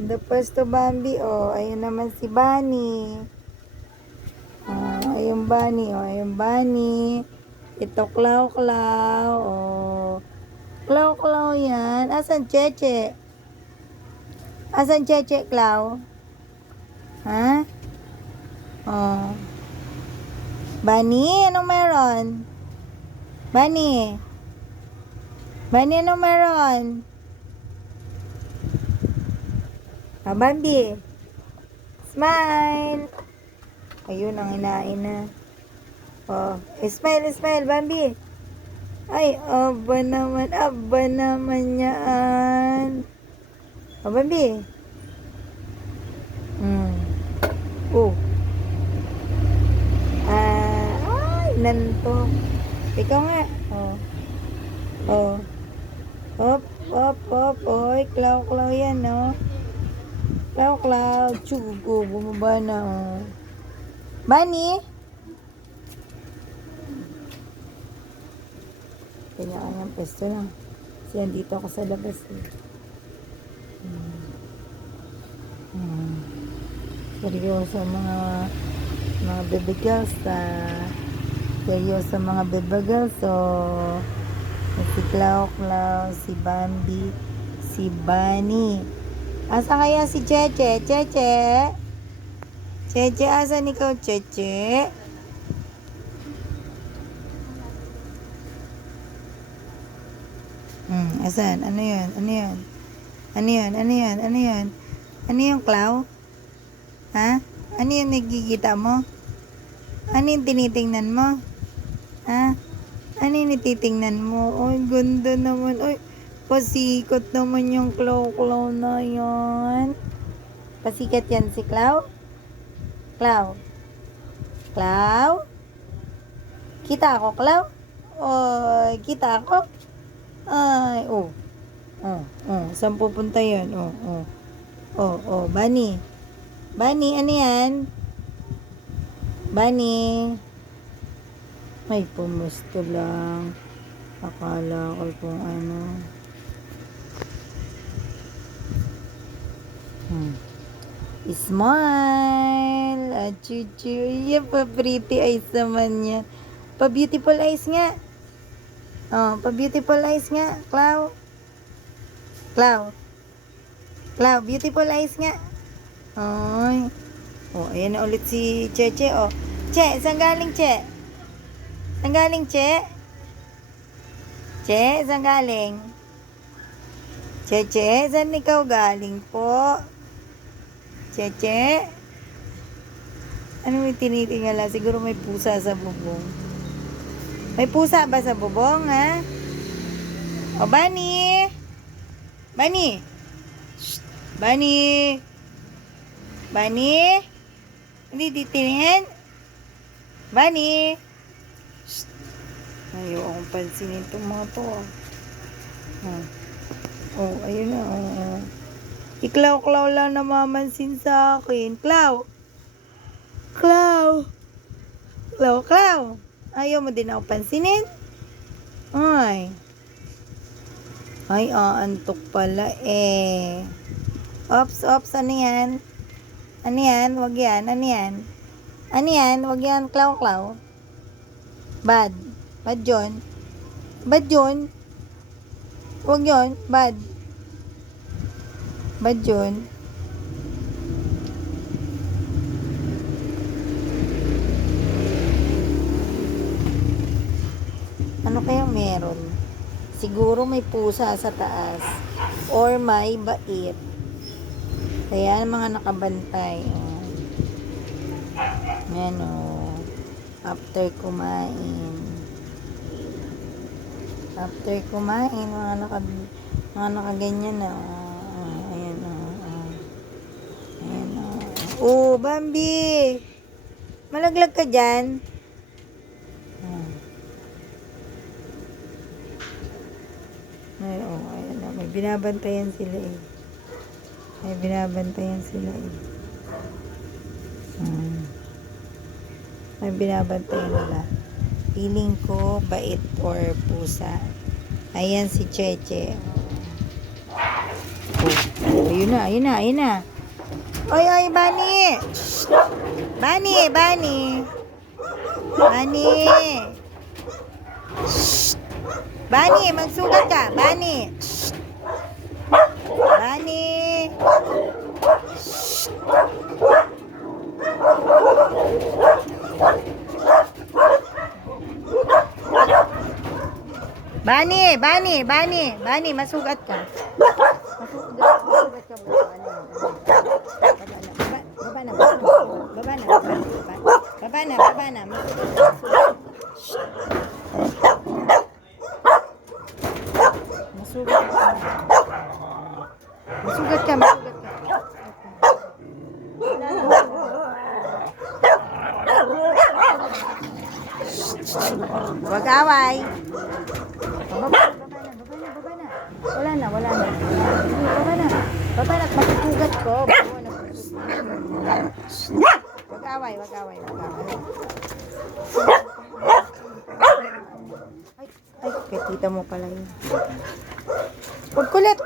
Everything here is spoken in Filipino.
In the pwesto, Bambi. Oh, ayun naman si Bunny. Oh, ayun Bunny. Oh, ayun Bunny. Ito, Klaw Klaw. Oh. Klaw Klaw yan. Asan Cheche? Asan Cheche, Klaw? Ha? Oh. Bunny, anong meron? Bunny. Bunny, anong meron? Ah, Bambi. Smile. Ayun ang inain na. Oh, smile, smile, Bambi. Ay, aba naman, aba naman yan. Oh, Bambi. Hmm. Oh. Ah, ay, nanto. Ikaw nga. Oh. Oh. Hop, hop, hop. Oy, klaw, klaw yan, no? Klaw, klaw. Tsugo, bumaba na, oh. Bunny? Kanya-kanyang pesto lang. Kasi andito ako sa labas, eh. Hmm. Hmm. Mga mga baby girls ah. seryoso mga baby girls so si Clau Clau si Bambi si Bunny asa kaya si Cheche Cheche Cheche asan ikaw Cheche Hmm, asan? Ano yun? Ano yun? Ano yun? Ano yun? Ano yun? Ano yung Clau? Ha? Ano yung nagkikita mo? Ano yung tinitingnan mo? Ha? Ano yung natitingnan mo? Oy, ganda naman. Oy, pasikat naman yung Clau-Clau na yan. Pasikat yan si Clau? Clau? Clau? Kita ako, Clau? Oy, kita ako? Ay, oh. Oh, oh. Saan pupunta yun? Oh, oh. Oh, oh. Bunny. Bunny, ano yan? Bunny. Ay, pumusto lang. Akala ko kung ano. Hmm. Smile! Ah, chuchu. Yan pa, pretty eyes naman yan. Pa beautiful eyes nga. Oh, pa beautiful eyes nga. Clau. Clau. Clau, beautiful eyes nga. Ay. Oh, ayan na ulit si Cheche, oh. Che, saan galing, Che? Saan galing, Che? Che, saan galing? Cheche, saan ikaw galing po? Cheche? Ano may tinitingala? Siguro may pusa sa bubong. May pusa ba sa bubong, ha? O, Bunny! Bunny! Shh! Bunny! Bunny? Hindi titingin? Bunny? Shh! Ayaw akong pansinin itong mga to. Oh, oh ayun na. Oh, oh. Iklaw-klaw lang namamansin sa akin. Klaw! Klaw! Klaw, klaw! Ayaw mo din ako pansinin? Ay. Ay, aantok pala eh. Ops, ops, ano yan? Ano yan? Wag yan. Ano yan? Ano yan? Wag yan. Klaw, klaw. Bad. Bad yun. Bad yun. Wag yun. Bad. Bad yun. Ano kaya meron? Siguro may pusa sa taas. Or may bait. Kaya mga nakabantay. Oh. Ayan oh. After kumain. After kumain, mga naka mga nakaganyan na. Oh. Ayan oh. oh. Ayan oh. Oh, Bambi! Malaglag ka dyan. Oh. Ay, oh, ayan na. May binabantayan sila eh. May binabantayan sila eh. Hmm. May binabantayan nila. Feeling ko bait or pusa. Ayan si Cheche. Ayun na, ayun na, ayun na. Oy, oy, Bani! Bani, Bani! Bani! Bani, magsugat ka! Bani! Shh! Bani! Shh! Bani, Bani, Bani, Bani, masugat ka. Masugat, masugat ka mo. Baba baba, baba baba. Huwag away. Baba, baba na, baba na, baba na. Wala na, wala na. Baba na. Baba na, masusugat ko. Huwag away, huwag away, huwag away. Ay, ay, kay tita mo pala yun. Huwag kulit.